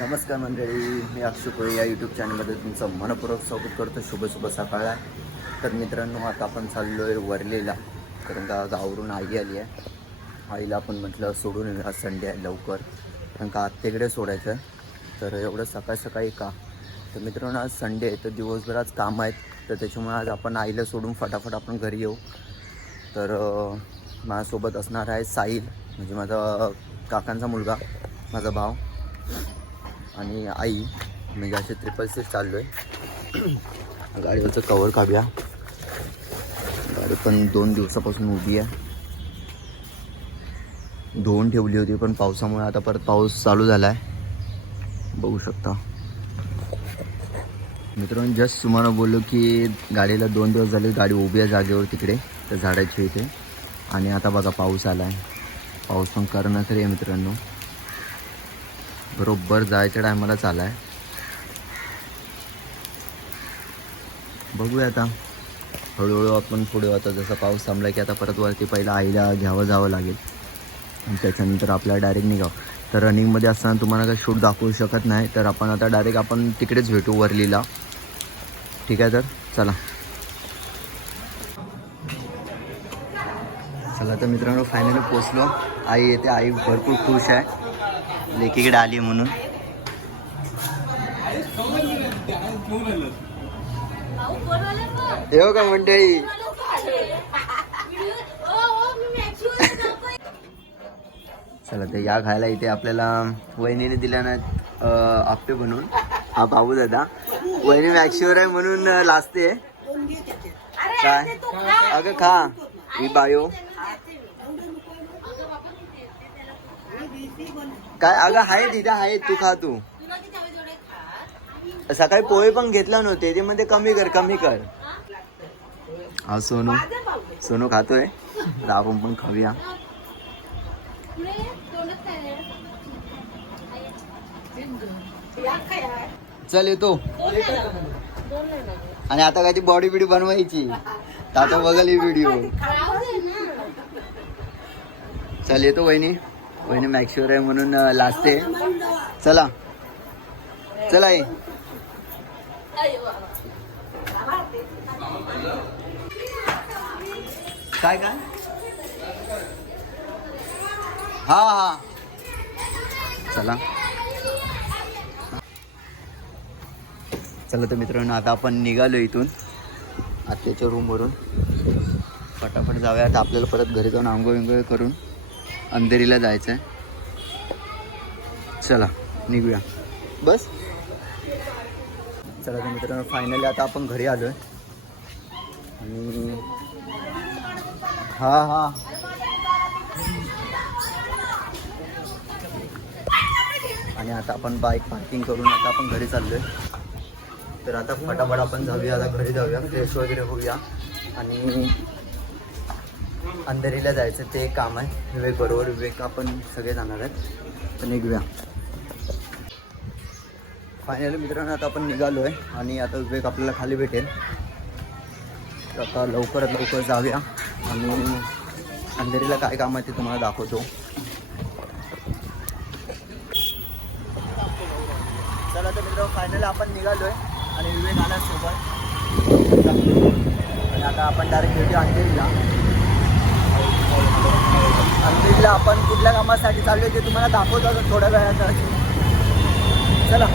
नमस्कार मंडळी मी अक्षय या यूट्यूब चॅनलमध्ये तुमचं मनपूर्वक स्वागत करतो. शुभ शुभ सकाळ आहे. तर मित्रांनो आता आपण चाललो आहे वरलेला. कारण का गावावरून आई आली आहे. आईला आपण म्हटलं सोडून येऊ आज संडे आहे लवकर. कारण का आत्तेकडे सोडायचं. आहे तर एवढं सकाळ सकाळी का? तर मित्रांनो आज संडे आहे तर दिवसभर आज काम आहेत. तर त्याच्यामुळे आज आपण आईला सोडून फटाफट आपण घरी येऊ. तर माझ्यासोबत असणार आहे साहिल. म्हणजे माझा काकांचा मुलगा माझा भाव आणि आई मी असे ट्रिपल सीट चाललो आहे गाडीवरचं कवर काढूया. गाडी पण दोन दिवसापासून उभी आहे. धुवून ठेवली होती पण पावसामुळे आता परत पाऊस चालू झाला आहे बघू शकता. मित्रांनो जस्ट तुम्हाला बोललो की गाडीला दोन दिवस झाले गाडी उभी आहे जागेवर तिकडे त्या झाडाची इथे. आणि आता बघा पाऊस आला आहे पाऊस पण करणार तरी आहे मित्रांनो. बरोबर जायच्या टायमाला चाला आहे बघूया आता. हळूहळू आपण पुढे आता जसा पाऊस थांबला की आता परत वरती पहिला आईला घ्यावं जावं लागेल. आणि त्याच्यानंतर आपल्याला डायरेक्ट निघावं. तर रनिंगमध्ये असताना तुम्हाला काही शूट दाखवू शकत नाही. तर आपण आता डायरेक्ट आपण तिकडेच भेटू वरलीला. ठीक आहे तर? चला. चला तर मित्रांनो फायनली पोचलो आई येते. आई भरपूर खुश आहे. लेकीकडे आली म्हणून. येऊ का मंडळी. चला तर या खायला इथे आपल्याला वहिनीने दिल्या नाहीत आप्पे बनवून. हा भाऊ दादा. वहिनी मॅक्शिवर आहे म्हणून अं, लाजते. काय? अगं खा. ही बायो. काय अगं आहे तिथे आहे तू खा तू. सकाळी पोहे पण घेतला नव्हते ते मध्ये कमी कर कमी कर. हा सोनू. सोनू खातोय. तर आपण पण खाऊया. चल येतो. आणि आता काय ती बॉडी बिडी बनवायची. तर आता बघाल ही व्हिडिओ चल येतो वहिनी. वहिनी मॅक्शिवर आहे म्हणून लाजते चला. चला ये काय काय? हा हा. चला. चला तर मित्रांनो आता आपण निघालो इथून आत्याच्या रूमवरून फटाफट जाऊया आता आपल्याला परत घरी जाऊन आंघोळ विंगोळ करून. अंधेरीला जायचं आहे चला निघूया. बस. चला तर मित्रांनो फायनली आता आपण घरी आलो आहे आणि हा हा. आणि आता आपण बाईक पार्किंग करून आता आपण घरी चाललोय. तर आता फटाफट आपण जाऊया आता घरी जाऊया फ्रेश वगैरे होऊया. आणि अंधेरीला जायचं ते एक काम आहे. विवेक बरोबर विवेक आपण सगळे जाणार आहेत. तर निघूया. फायनली मित्रांनो आता आपण निघालो आहे आणि आता विवेक आपल्याला खाली भेटेल. तर आता लवकरात लवकर जाऊया आणि अंधेरीला काय काम आहे ते तुम्हाला दाखवतो. चला तर मित्र फायनल आपण निघालो आहे आणि विवेक आला सोबत. आणि आता आपण डायरेक्ट भेटूया अंधेरीला. तिथलं आपण कुठल्या कामासाठी चाललो ते तुम्हाला दाखवतो थोड्या वेळात चला.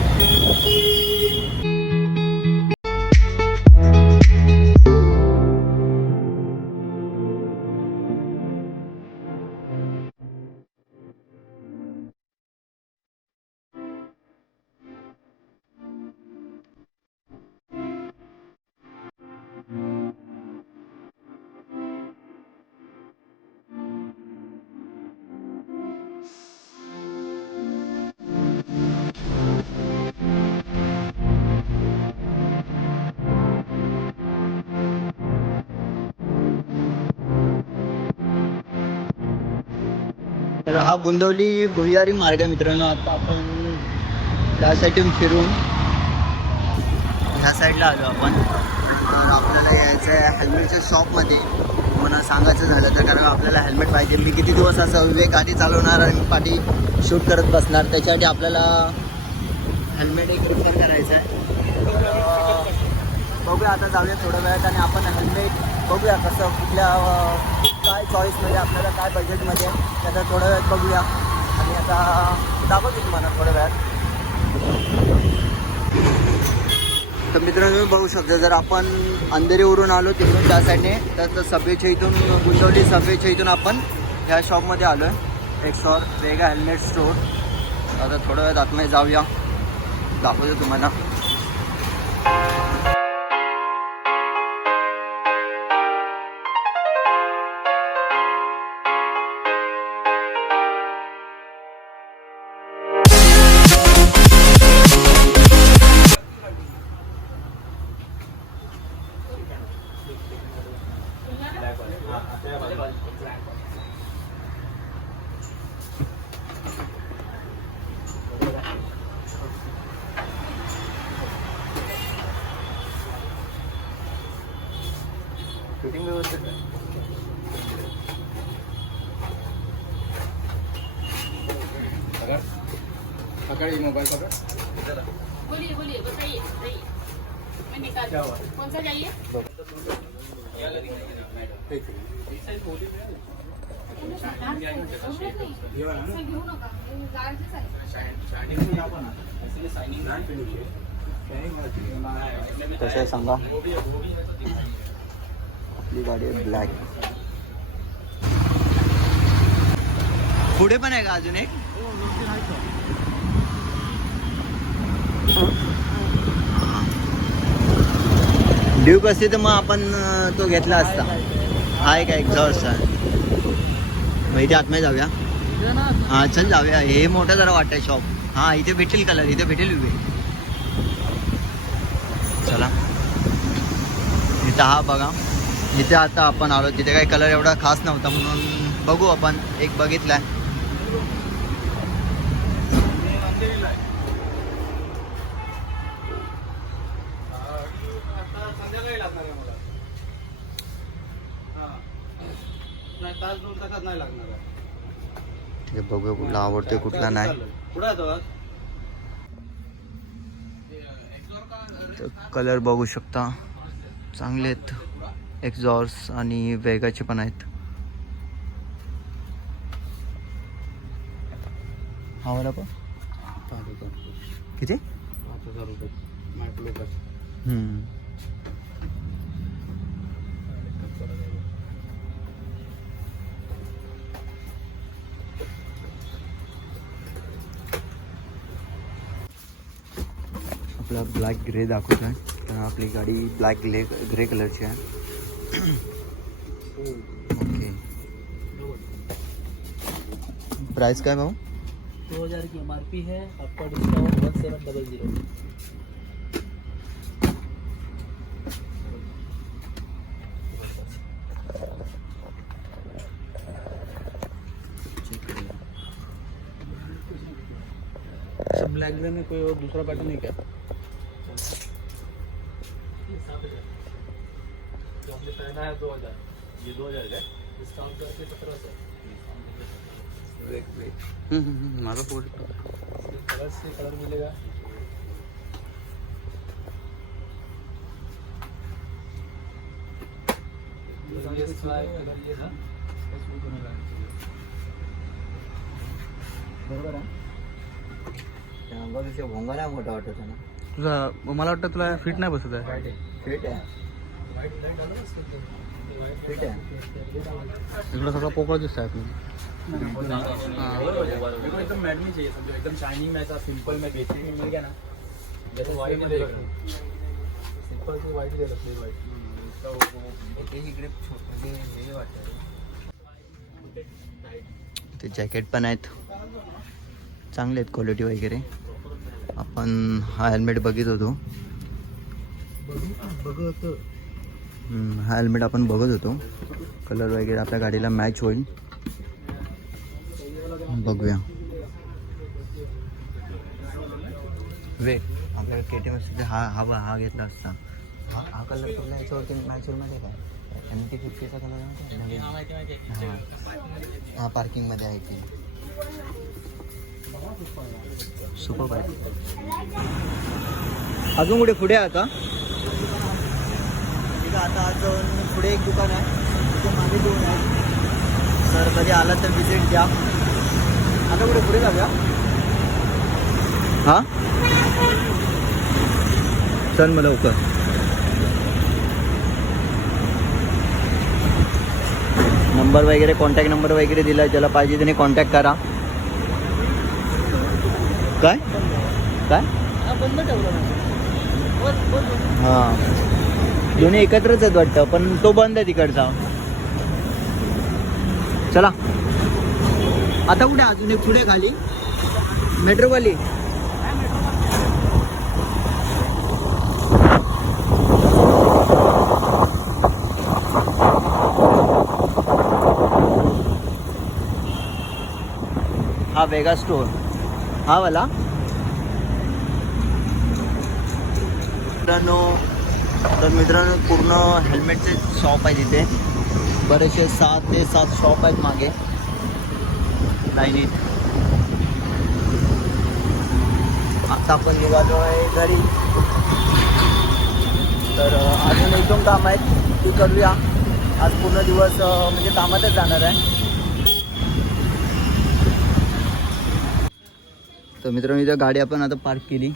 तर हा गुंदवली भुयारी मार्ग आहे मित्रांनो. आता आपण त्या साईडून फिरून ह्या साईडला आलो आपण. तर आपल्याला यायचं आहे हेल्मेटच्या शॉपमध्ये मला सांगायचं झालं तर कारण आपल्याला हेल्मेट पाहिजे. मी किती दिवस असं विवेक गाडी चालवणार आणि पाठी शूट करत बसणार. त्याच्यासाठी आपल्याला हेल्मेट एक रिफर करायचं आहे तर, बघूया आता जाऊया थोड्या वेळात आणि आपण हेल्मेट बघूया कसं कुठल्या काय चॉईसमध्ये आपल्याला काय बजेटमध्ये त्याचा ते आता वेळात बघूया. आणि आता दाखवतो तुम्हाला थोड्या वेळात तर मित्रांनो तुम्ही बघू शकता जर आपण अंधेरीवरून आलो तिकडून त्या साईडने तर सभेच्या इथून गुंतवली सभेच्या इथून आपण ह्या शॉपमध्ये आलो आहे एक्सॉर वेगा हेल्मेट स्टोर आता थोड्या वेळात आतमध्ये जाऊया. दाखवतो तुम्हाला. शूटिंग व्यवस्थित आहे पकड़ मोबाइल पकड़ बोलिए बोलिए बताइए। बताइए मैं निकाल कौन सा चाहिए घेऊ नका गाडीच आहे कसं आहे सांगा? आपली गाडी आहे ब्लॅक. पुढे पण आहे का अजून एक? ड्यूक असते तर मग आपण तो घेतला असता. आहे का एक्झॉस्ट मग इथे आतमध्ये जाऊया. हा चल जाऊया. हे मोठं जरा वाटतंय शॉप हा इथे भेटेल कलर इथे भेटेल उभे. चला. इथं हा बघा. जिथे आता आपण आलो तिथे काही कलर एवढा खास नव्हता म्हणून बघू आपण. एक बघितलाय. संध्याकाळी आहे कुठला आवडतोय कुठला नाही. कलर बघू शकता. चांगले आहेत. एक्झॉर्स आणि वेगाचे पण आहेत. हा पण किती? आपला ब्लॅक ग्रे दाखवत आहे आपली गाडी ब्लॅक ग्रे ग्रे कलरची आहे. ओके प्राइस काय भाऊ दो हज़ार की एम आर पी है आपका discount one seven double zero black में कोई और दूसरा पैटर्न नहीं क्या? है दो हजार ये दो हजार डिस्काउंट करके सत्रह सौ हम्म, हम्म, हम्म, माझा फोटो कलर से कलर मिलेगा ये स्लाइड कलर ये ना इसको दोनों लाइन चाहिए बरोबर आहे. बघ भोंगा नाही मोठा वाटत ना. तुझा मला वाटतं तुला फिट नाही बसत आहे. फिट आहे. इकडं सगळं पोकळ दिसत को एकदम मैट में चाहिए समझो एकदम शाइनिंग में ऐसा सिंपल में बेसिक में मिल गया ना. जैसे वाइट में देख सिंपल से वाइट ले सकते वाइट ते जॅकेट पण आहेत. चांगले आहेत क्वालिटी वगैरे. आपण हा हेल्मेट बघित होतो. हम्म, हा हेल्मेट आपण बघत होतो. कलर वगैरे आपल्या गाडीला मॅच होईल. बघूया. वेट आपल्याला के टी एम हा हा हा घेतला असता. हा हा कलर तुला याच्यावरती मॅच होईल माहिती एम टी फिफ्टीचा कलर आहे हा. पार्किंगमध्ये आहे की. सुपर आहे अजून कुठे पुढे आहे आता आहे आता अजून पुढे एक दुकान आहे. तिथे मागे दोन आहे तर कधी आला तर विजिट द्या आता कुठे पुढे जाऊया हां? चल मला लवकर. नंबर वगैरे कॉन्टॅक्ट नंबर वगैरे दिला ज्याला पाहिजे त्याने कॉन्टॅक्ट करा. काय? काय? हां. दोन्ही एकत्रच आहेत वाटतं पण तो बंद आहे तिकडचा. चला. आता कुठे अजून एक पुढे खाली. मेट्रोवाली. हा वेगा स्टोर हा वाला. मित्रांनो तर मित्रांनो पूर्ण हेल्मेटचे शॉप आहे तिथे बरेचसे सात ते सात शॉप आहेत मागे. लाईनीत आता आपण निघालो आहे घरी. तर अजून एक दोन काम आहेत. ती करूया. आज पूर्ण दिवस म्हणजे कामातच जाणार आहे. तर मित्रांनो इथं गाडी आपण आता पार्क केली.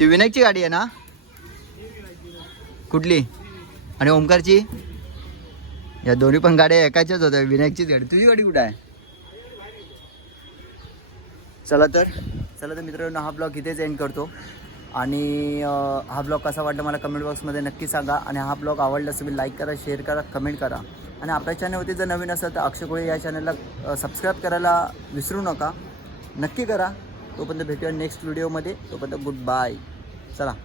ती विनायकची गाडी आहे ना? कुठली? आणि ओमकारची? या दोन्ही पण गाड्या एकाच्याच होत्या विनायकचीच गाडी. तुझी गाडी कुठं आहे? चला तर चला तर मित्रांनो हा ब्लॉग इथेच एंड करतो. आणि हा ब्लॉग कसा वाटला मला कमेंट बॉक्समध्ये नक्की सांगा. आणि हा ब्लॉग आवडला असेल लाईक करा शेअर करा कमेंट करा. आणि आपल्या चॅनलवरती जर नवीन असेल तर अक्षय कोळी या चॅनलला सबस्क्राईब करायला विसरू नका. नक्की करा. तोपर्यंत भेटूया नेक्स्ट व्हिडिओमध्ये तोपर्यंत गुड बाय चला.